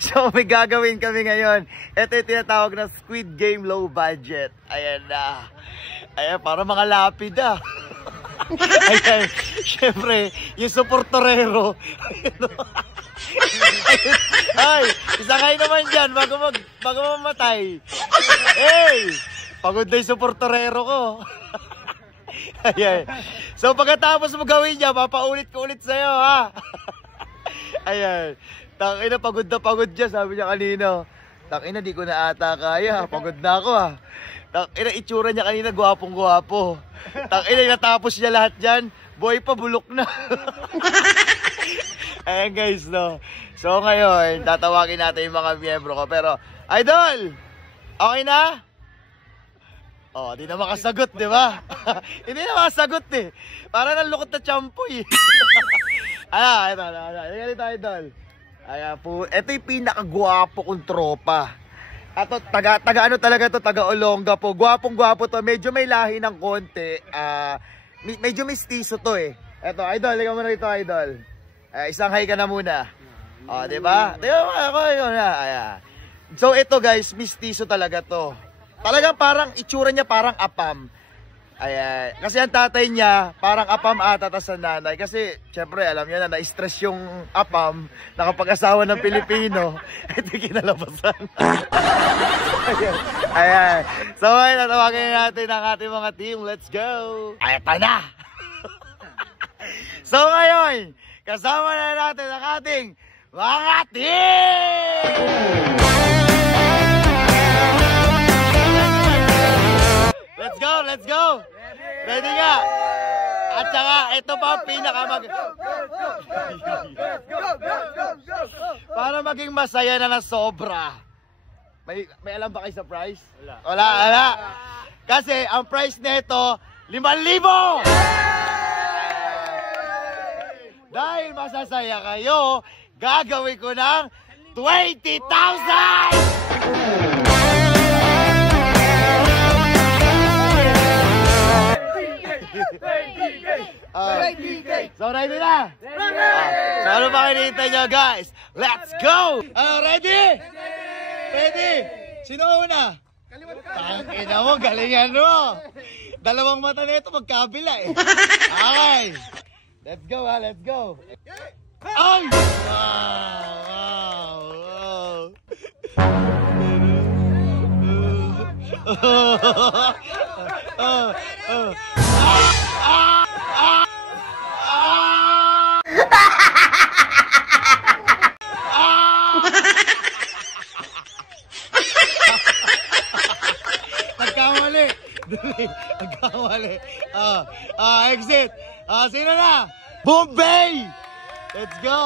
So may gagawin kami ngayon. Ito yung tinatawag na Squid Game low budget. Ayan na. Ayan, para mga lapid ah. Ayan, syempre, yung suportorero. Ay, isangay naman dyan bago mamatay. Hey, pagod na yung suportorero ko. Ayan. So pagkatapos mo gawin niya, papaulit ko ulit sa'yo ha. Ayan. Tangina, pagod na pagod dyan, sabi niya kanina. Tangina, di ko na ata kaya. Pagod na ako ah. Tangina, itsura niya kanina, gwapong-gwapo. Tangina, natapos niya lahat dyan. Boy pa, bulok na. Ayan guys, no. So ngayon, tatawagin natin yung mga miyembro ko. Pero, Idol! Okay na? Oh, di na makasagot, di ba? Hindi na makasagot eh. Para nalukot na champoy. Ito, Idol. Ayan po, ito yung pinakagwapo kong tropa. Ato, taga ano talaga to, taga Olonga po. Gwapong-gwapo to, medyo may lahi ng konti. Medyo mistiso to eh. Ito, Idol, ligaw mo na rito, Idol. Isang hi ka na muna. O, diba? Diba ako yun na. Ayan. So, ito guys, mistiso talaga to. Talagang parang, itsura niya parang apam. Ayan. Kasi ang tatay niya, parang apam ata tas sa nanay. Kasi, syempre, alam niyo na, na-stress yung apam, nakapag-asawa ng Pilipino. Ito kinalabasan. Ayan. Ayan. So, ngayon, natawagin natin ang ating mga team. Let's go! Ayan na! So, ngayon, kasama na natin ang ating mga team! Let's go! Let's go! Ready nga! At saka, ito pa ang para maging masaya na ng sobra. May alam ba kayo sa price? Wala. Kasi, ang price nito, 5,000! Dahil masasaya kayo, gagawin ko ng 20,000! So ready na? So ano ba kinihintay nyo guys? Let's go! Ready? Ready? Sino una? Tangina mo, galingan mo! Dalawang mata na ito magkabila eh. Okay! Let's go ha, let's go! Ay! Wow! Nagkamali. Nagkamali. Exit. Sino na? Bombay! Let's go!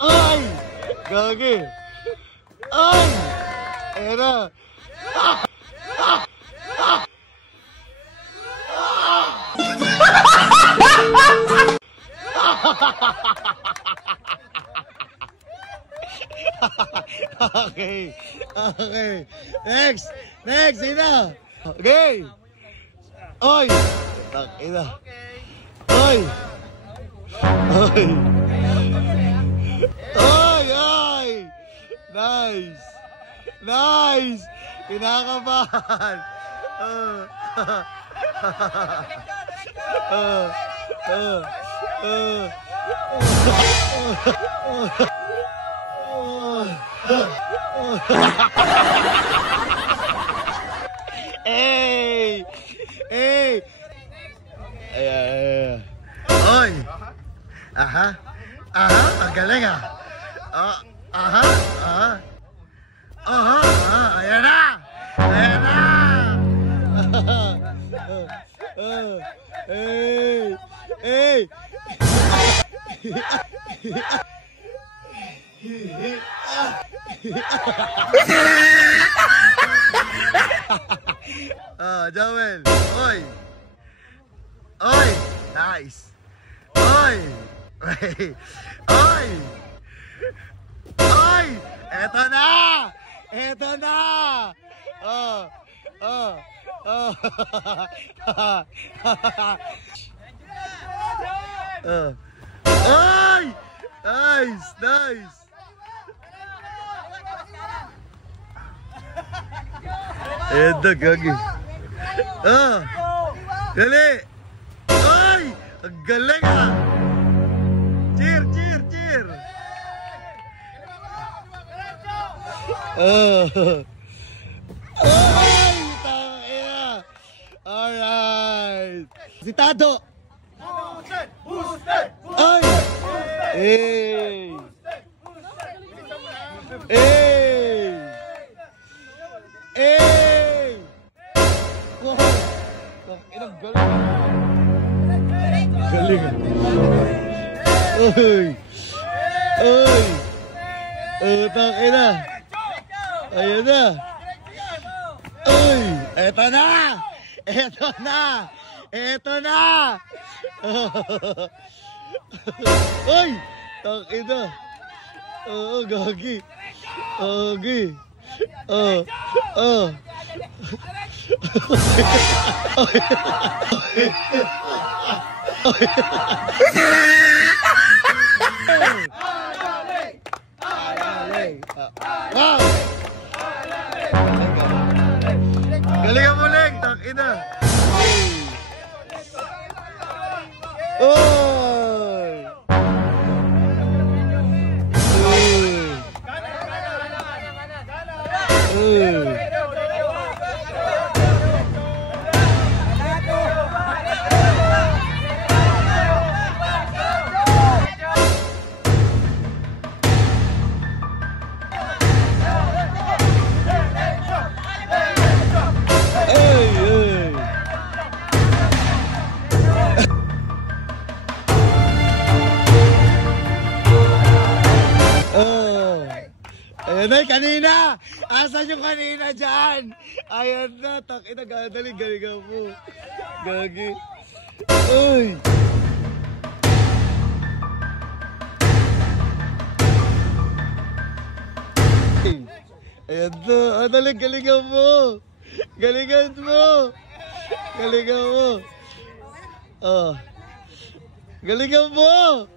Ay! Gagi! Ay! Ayan na! Okay. Next, ina. Okay. Oy. Ina. Oy. Nice. Kinakabahan. Hey! Oy! Aha! Ang galing ah! Ayan na! Hey! Joel! Oy! Nice! Oy! Eto na! Oy! Nice, nice. Ayan na, gagi. Ah, dali. Ay, ang galing ah. Cheer, cheer, cheer. Ay, tangina. Alright. Si Tado. Ay. Hey. Hey. Hey. Wow. Inang galing. Galing. Ay. Ay. Tangina. Ayan na. Ay. Eto na. Eto na. Eto na. Ay. Tangina. Oo, gagi. Gagi. Wow! Galingan mo lang, takina. Oy! Ayan na, kanina! Asan yung kanina dyan? Ayan na, takina, galing mo. Gagi. Uy! Ayan na, galingan mo. Galingan mo. Galingan mo. Oh. Galingan mo.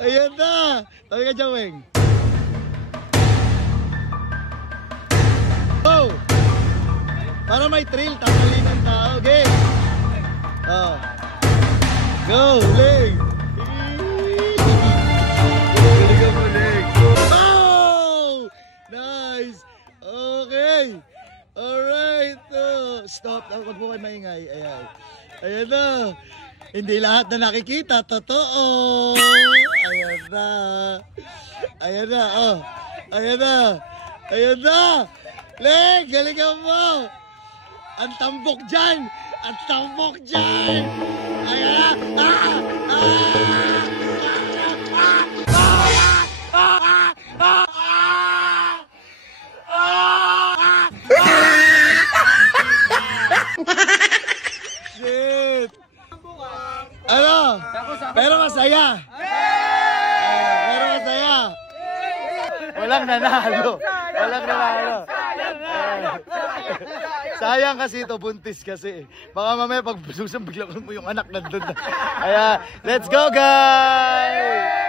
Ayan na. Tabi ka dyan, Weng. Oh! Para may thrill, tanggalin ang tao. Okay. Oh. Go, leg. Galingan mo, leg. Oh! Nice. Okay. Alright. Stop. Huwag mo kayo maingay. Ayan. Ayan na. Hindi lahat na nakikita. Totoo. Ayan na. Ayan na. Oh. Ayan na. Ayan na. Leg, galingan mo. Ang tambok dyan. Ang tambok dyan. Ayan na. Shit. Ano? Pero masaya. Pero masaya. Walang nanalo. Walang nanalo. Sayang kasi ito, buntis kasi. Baka mamaya pag susang bigla mo yung anak nandun na. Kaya, let's go guys!